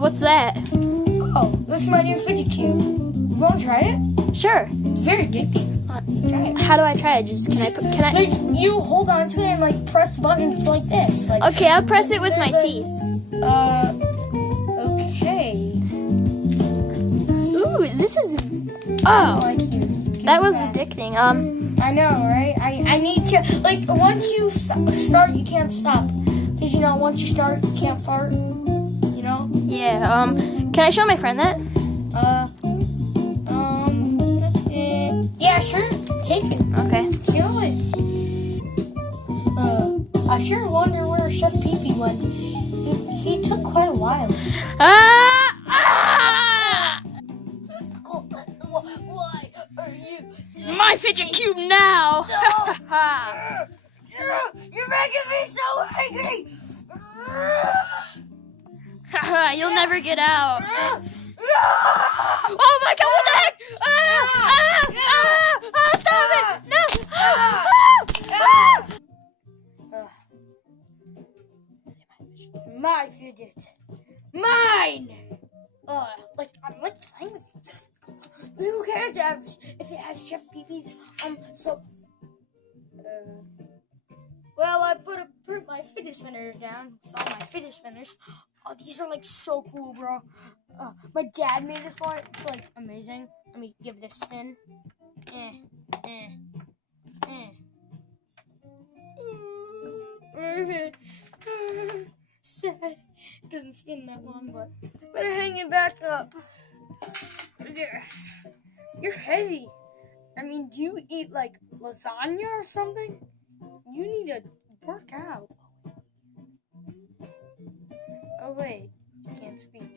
What's that? Oh, this is my new fidget cube. You want to try it? Sure. It's very addicting. Try it. How do I try it? Can I? Like, you hold on to it and like press buttons like this. Like, Okay, I'll press it with my teeth. Okay. Ooh, this is. I Oh, like you. that was addicting. I know, right? I need to, like, once you start, you can't stop. Because, you know, once you start, you can't fart. You know? Yeah. Can I show my friend that? Yeah, sure. Take it. Okay. Show it. I sure wonder where Chef Pee-Pee went. He took quite a while. Why are you? My fidget cube now. You're making me so angry. You'll never get out. Oh my God! What the heck? Stop it! No! My fidget. Mine! Like, I'm like playing with it. Who cares if it has Chef Pee-Pee's, well, I put my fidget spinner down. Saw my fidget spinners. Oh, these are like so cool, bro. My dad made this one. It's like amazing. Let me give this a spin. Sad. Didn't spin that long, but better hang it back up. You're heavy. I mean, do you eat like lasagna or something? You need to work out. Oh wait, can't speak.